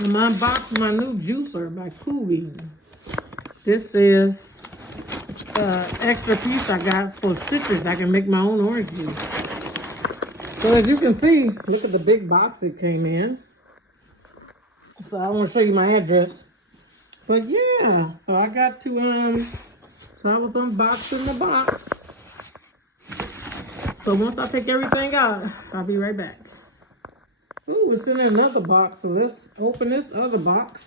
I'm unboxing my new juicer by Kuving. This is extra piece I got for citrus. I can make my own orange juice. So as you can see, look at the big box it came in. So I want to show you my address. But yeah, so I got to, so I was unboxing the box. So once I take everything out, I'll be right back. Ooh, it's in another box, so let's open this other box.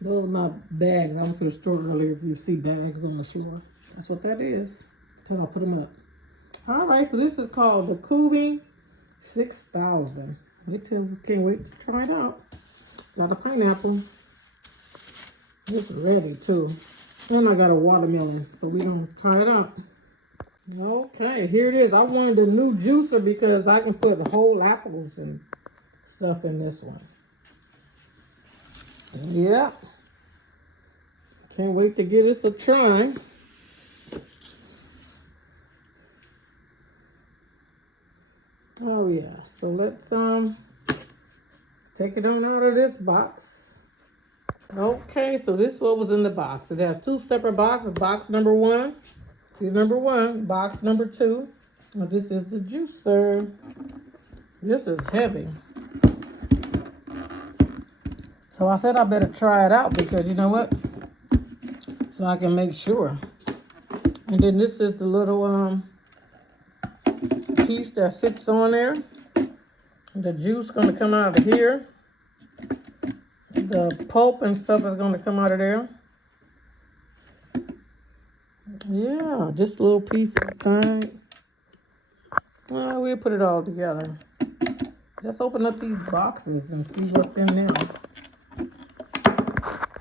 Those are my bags. I went to the store earlier. If you see bags on the floor, that's what that is. So I'll put them up. All right, so this is called the Kuving 6000. Can't wait to try it out. Got a pineapple. It's ready too. And I got a watermelon, so we're gonna try it out. Okay, here it is. I wanted a new juicer because I can put whole apples and stuff in this one. Yeah. Can't wait to give this a try. Oh yeah, so let's take it on out of this box. Okay, so this is what was in the box. It has two separate boxes. Box number one, see number one, box number two. Now this is the juicer. This is heavy. So I said I better try it out because you know what? So I can make sure. And then this is the little piece that sits on there. The juice gonna come out of here. The pulp and stuff is gonna come out of there. Yeah, just a little piece inside. Well, we'll put it all together. Let's open up these boxes and see what's in there.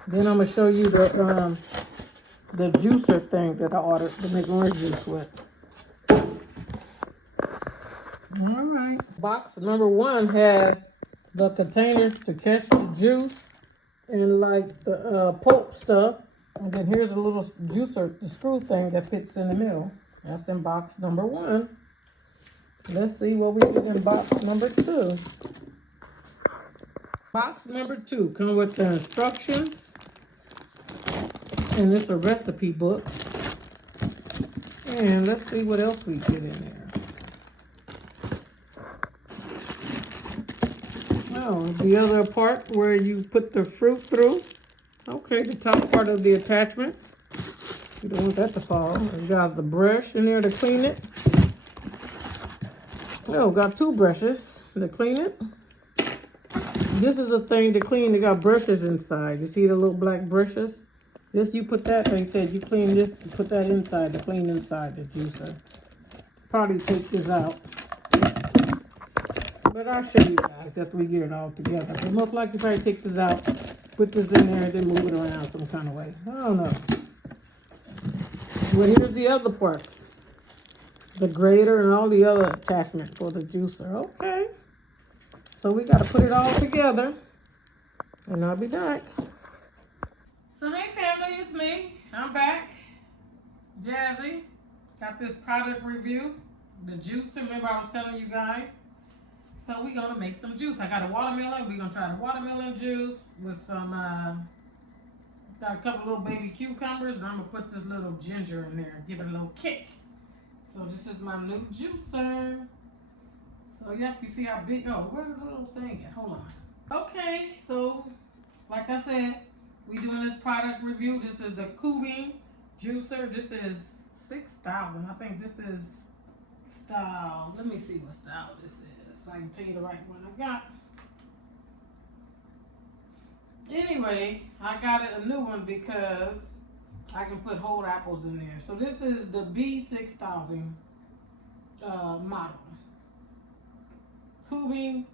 Then I'm gonna show you the juicer thing that I ordered to make orange juice with. All right. Box number one has the containers to catch the juice and like the pulp stuff. And then here's a little juicer, the screw thing that fits in the middle. That's in box number one. Let's see what we get in box number two. Box number two comes with the instructions. And it's a recipe book. And let's see what else we get in there. Oh, the other part where you put the fruit through. Okay, the top part of the attachment. You don't want that to fall. You got the brush in there to clean it. Oh, got two brushes to clean it. This is a thing to clean. It got brushes inside. You see the little black brushes? This, you put that, they said you clean this, you put that inside to clean inside the juicer. Probably take this out. But I'll show you guys after we get it all together. But most likely probably take this out, put this in there, and then move it around some kind of way. I don't know. Well, here's the other parts. The grater and all the other attachments for the juicer. Okay. So we got to put it all together. And I'll be back. So hey family, it's me. I'm back. Jazzy. Got this product review. The juicer, remember I was telling you guys. So we're gonna make some juice. I got a watermelon. We're gonna try the watermelon juice with some, got a couple little baby cucumbers, and I'm gonna put this little ginger in there, give it a little kick. So this is my new juicer. So yep, you see how big, oh, where's the little thing at? Hold on. Okay, so like I said, we doing this product review. This is the Kuving juicer. This is 6000. I think this is style, let me see what style this is. So I can tell you the right one I got. Anyway, I got it a new one because I can put whole apples in there. So this is the B6000 model. Kuving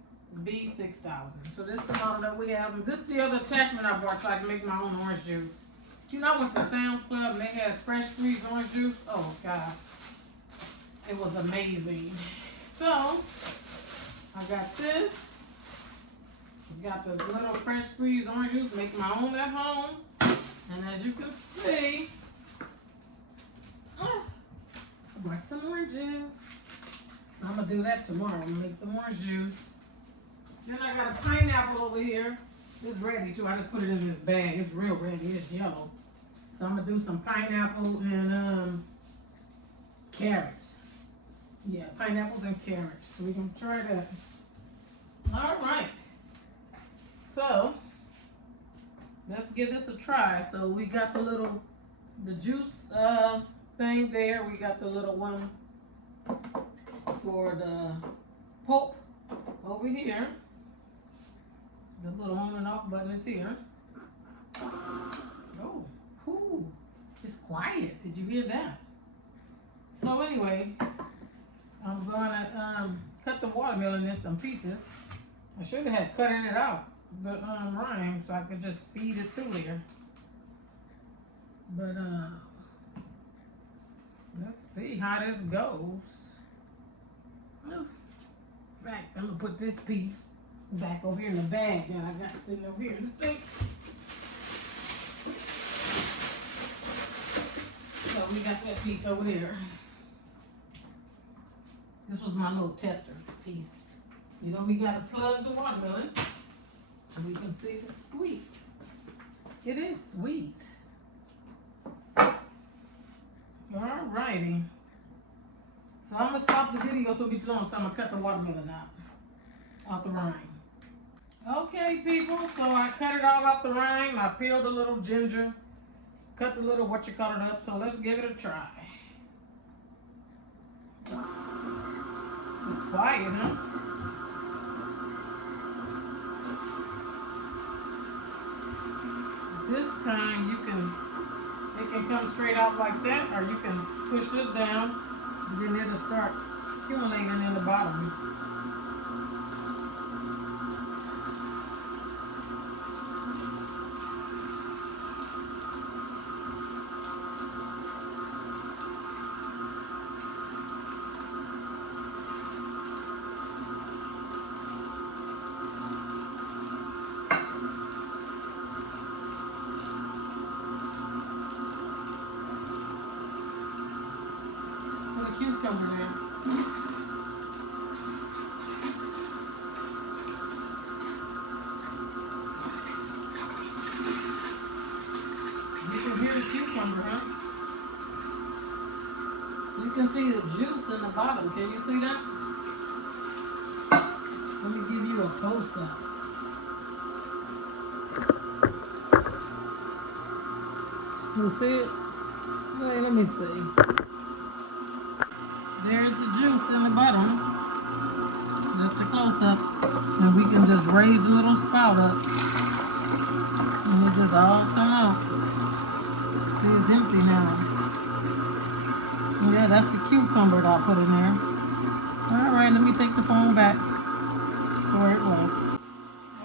B6000. So this is the model that we have. This is the other attachment I bought so I can make my own orange juice. You know, I went to Sam's Club and they had fresh squeezed orange juice. Oh God, it was amazing. So I got this. Got the little fresh squeezed orange juice. Make my own at home. And as you can see, Like some orange juice. I'm gonna do that tomorrow. I'm gonna make some orange juice. Then I got a pineapple over here. It's ready too. I just put it in this bag. It's real ready. It's yellow. So I'm gonna do some pineapple and carrots. Yeah, pineapples and carrots. So we're gonna try that. All right. So let's give this a try. So we got the juice thing there. We got the little one for the pulp over here. The little on and off button is here. Oh, whoo, it's quiet. Did you hear that? So anyway, I'm gonna cut the watermelon in some pieces. I should have had cutting it out, but rind, so I could just feed it through there. But let's see how this goes. In fact, I'm gonna put this piece back over here in the bag that I got sitting over here in the sink. So we got that piece over there. This was my little tester piece. You know, we gotta plug the watermelon so we can see if it's sweet. It is sweet. Alrighty. So I'm gonna stop the video so we don't, so I'm gonna cut the watermelon out the rind. Okay, people, so I cut it all out the rind. I peeled a little ginger, cut the little up, so let's give it a try. It's quiet, huh? This kind, it can come straight out like that, or you can push this down, and then it'll start accumulating in the bottom. Cucumber there. You can hear the cucumber, huh? You can see the juice in the bottom. Can you see that? Let me give you a close-up. You see it? Wait, let me see. There's the juice in the bottom. Just a close-up. And we can just raise a little spout up. And it just all come out. See, it's empty now. Yeah, that's the cucumber that I put in there. Alright, let me take the phone back to where it was.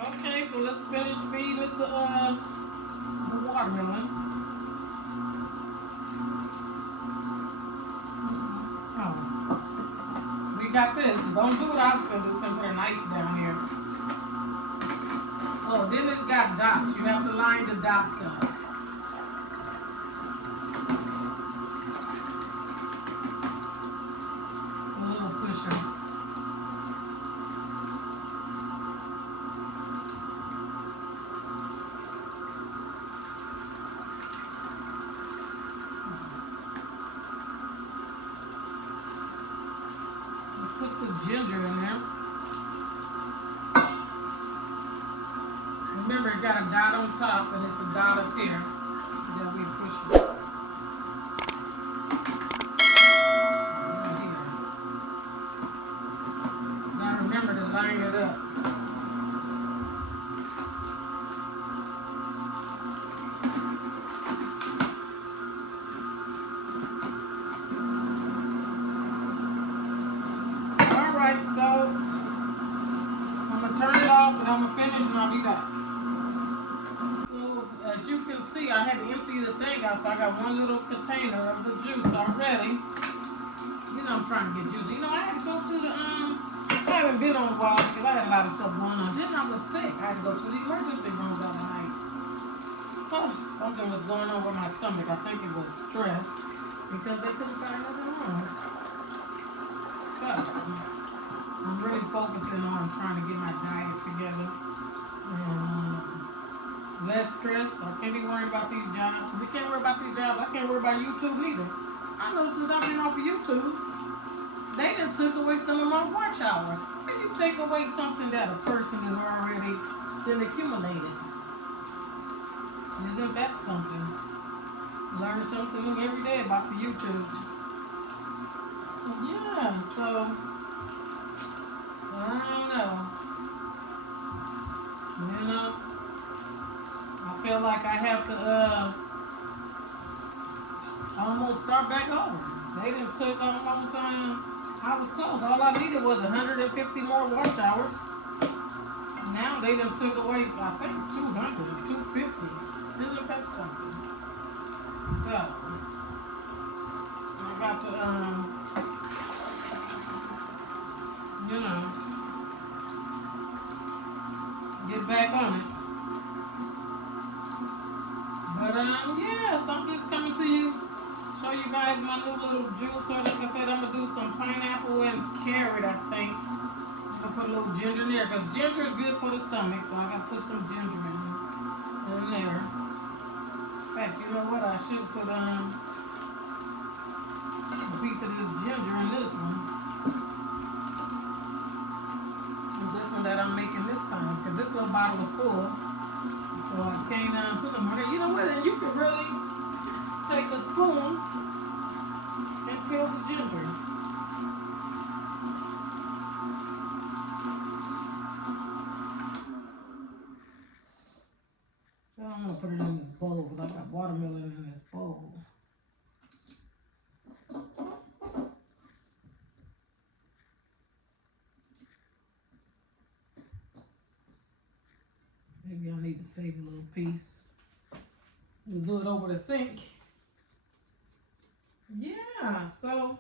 Okay, so let's finish feeding it the watermelon. Got this. Don't do what I was going to do. Put a knife down here. Oh, then it's got dots. You have to line the dots up. A little pusher. Put the ginger in there. Remember, it got a dot on top and it's a dot up here that we push it. Right here. Now remember to line it up. Alright, so I'm going to turn it off and I'm going to finish and I'll be back. So as you can see, I had to empty the thing out, so I got one little container of the juice already. You know, I'm trying to get juice. You know, I had to go to the, I haven't been on a while because I had a lot of stuff going on. Then I was sick. I had to go to the emergency room the other night. Oh, something was going on with my stomach. I think it was stress. because they couldn't find nothing wrong. So, I'm really focusing on trying to get my diet together and less stress. I can't be worried about these jobs. We can't worry about these jobs. I can't worry about YouTube neither. I know since I've been off of YouTube, they done took away some of my watch hours. When you take away something that a person has already been accumulated, isn't that something? Learn something new every day about the YouTube. Yeah, so I don't know. You know, I feel like I have to almost start back over. They done took almost I was close. All I needed was 150 more watch hours. Now they done took away, I think, 200 or 250. Isn't that something? So, I got to, you know, get back on it. But, yeah, so I'm just coming to you, show you guys my new little juicer. Like I said, I'm going to do some pineapple and carrot, I think. I'm going to put a little ginger in there, because ginger is good for the stomach, so I got to put some ginger in there. In fact, you know what? I should put a piece of this ginger in this one. This one that I'm making this time, because this little bottle is full, so I can't put them on there. You know what? And you can really take a spoon and peel the ginger. I'm gonna put it in this bowl because I got watermelon in this bowl. Maybe I need to save a little piece. We'll do it over the sink. Yeah, so.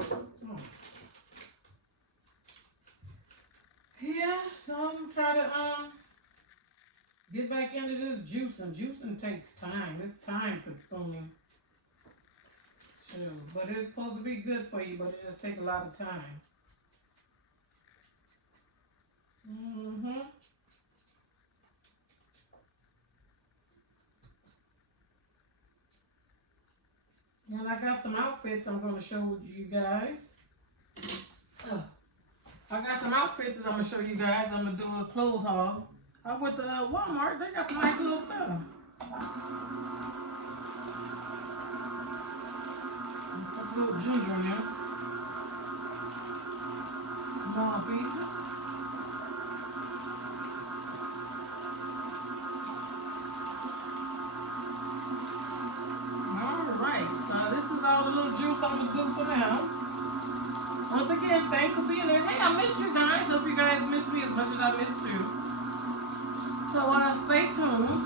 Oh. Yeah, so I'm gonna try to get back into this juicing. Juicing takes time. It's time consuming. Sure. But it's supposed to be good for you, but it just takes a lot of time. And I got some outfits I'm going to show you guys. I got some outfits that I'm going to show you guys. I'm going to do a clothes haul. I went to Walmart. They got some nice little stuff. Put a little ginger in there. Small pieces. Alright, so this is all the little juice I'm going to do for now. Once again, thanks for being there. Hey, I missed you guys. Hope you guys missed me as much as I missed you. So stay tuned.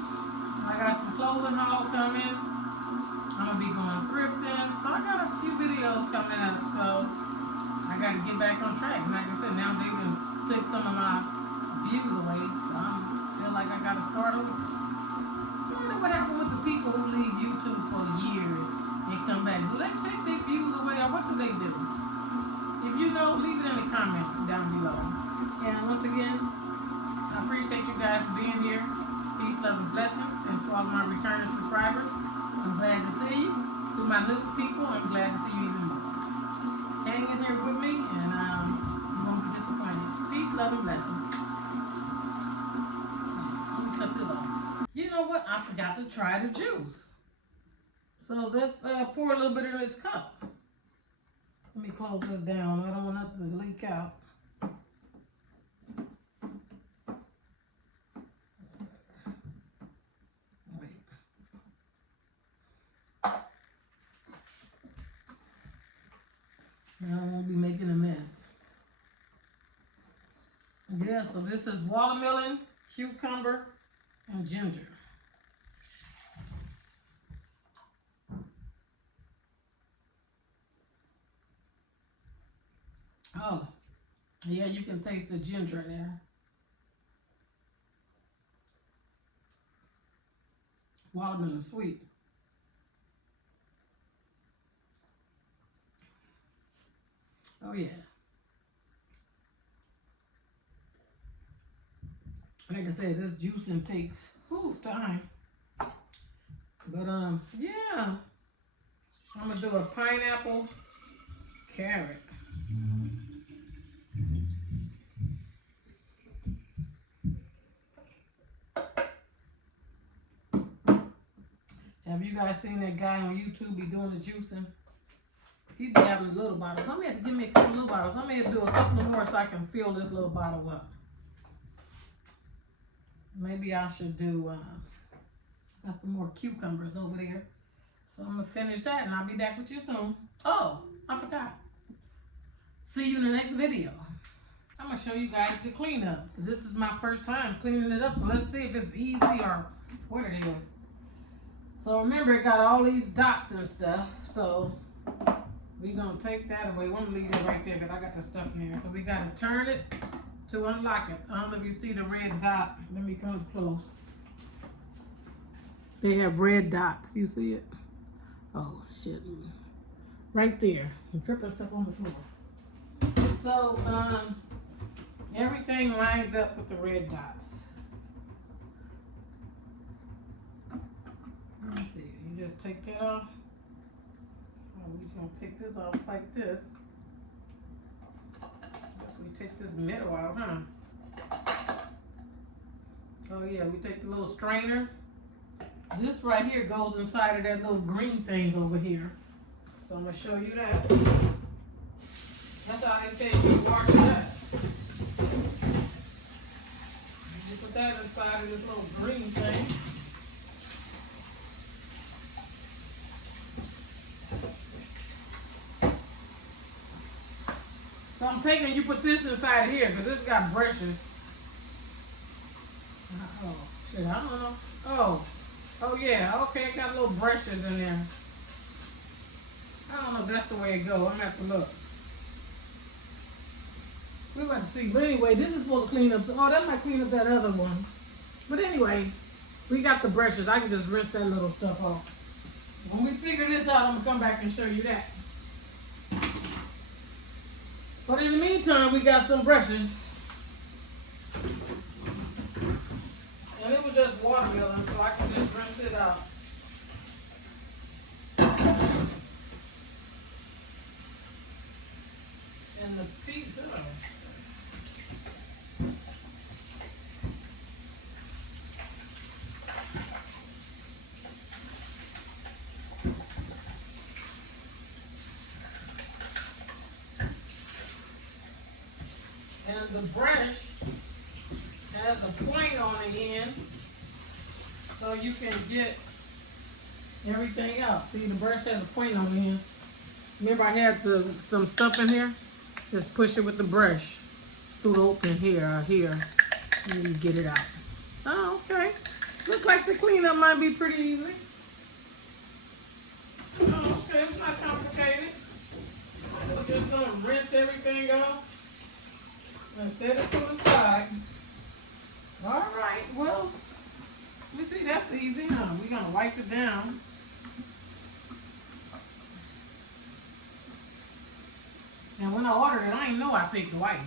I got some clothing haul coming. I'm going to be going thrifting. So I got a few videos coming up. So I got to get back on track. And like I said, now they even took some of my views away. So I feel like I got to start over. I wonder what happened with the people who leave YouTube for years and come back. Do they take their views away or what do they do? If you know, leave it in the comments down below. And once again, I appreciate you guys for being here. Peace, love, and blessings. And to all my returning subscribers, I'm glad to see you. To my new people, I'm glad to see you even more. Hang in here with me, and you won't be disappointed. Peace, love, and blessings. Let me cut this off. You know what? I forgot to try the juice. So let's pour a little bit in this cup. Let me close this down. I don't want nothing to leak out. Wait. Now I won't be making a mess. Yeah, so this is watermelon, cucumber, and ginger. Oh, yeah, you can taste the ginger in there. Watermelon sweet. Oh yeah. Like I said, this juicing takes time. But yeah. I'm gonna do a pineapple carrot. Have you guys seen that guy on YouTube be doing the juicing? He be having little bottles. I'm gonna have to give me a couple little bottles. I'm gonna have to do a couple more so I can fill this little bottle up. Maybe I should do got some more cucumbers over there. So I'm gonna finish that and I'll be back with you soon. Oh, I forgot. See you in the next video. I'm gonna show you guys the cleanup. This is my first time cleaning it up, so let's see if it's easy or what it is. So remember, it got all these dots and stuff. So we're gonna take that away. We're gonna leave it right there because I got the stuff in there. So we gotta turn it to unlock it. I don't know if you see the red dot. Let me come close. They have red dots. You see it? Oh shit! Right there. I'm tripping stuff on the floor. So everything lines up with the red dots. Let me see. You just take that off. Oh, we're gonna take this off like this. Guess we take this middle out, huh? Oh yeah, we take the little strainer. This right here goes inside of that little green thing over here. So I'm gonna show you that. That's how they say you wash that. You put that inside of this little green thing. So I'm taking, you put this inside of here because this got brushes. Oh shit, I don't know. Oh yeah, okay, it got little brushes in there. I don't know if that's the way it goes. I'm gonna have to look. We're about to see. But anyway, this is supposed to clean up. Oh, that might clean up that other one. But anyway, we got the brushes. I can just rinse that little stuff off. When we figure this out, I'm gonna come back and show you that. But in the meantime, we got some brushes. And it was just watermelon, so I can just rinse it out. And the pizza. And the brush has a point on the end so you can get everything out. See, the brush has a point on the end. Remember I had some stuff in here? Just push it with the brush through the opening here or here and you get it out. Oh, okay. Looks like the cleanup might be pretty easy. Oh, okay, it's not complicated. We're just gonna rinse everything off and set it to the side. All right, well, you see, that's easy, huh? We're gonna wipe it down. And when I ordered it, I didn't know I picked white.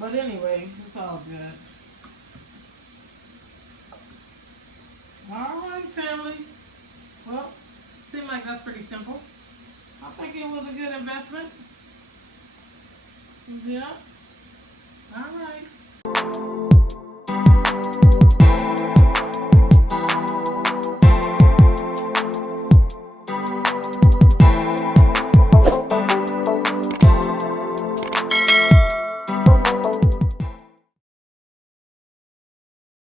But anyway, it's all good. All right, family. Well, seems like that's pretty simple. I think it was a good investment. Yeah. All right.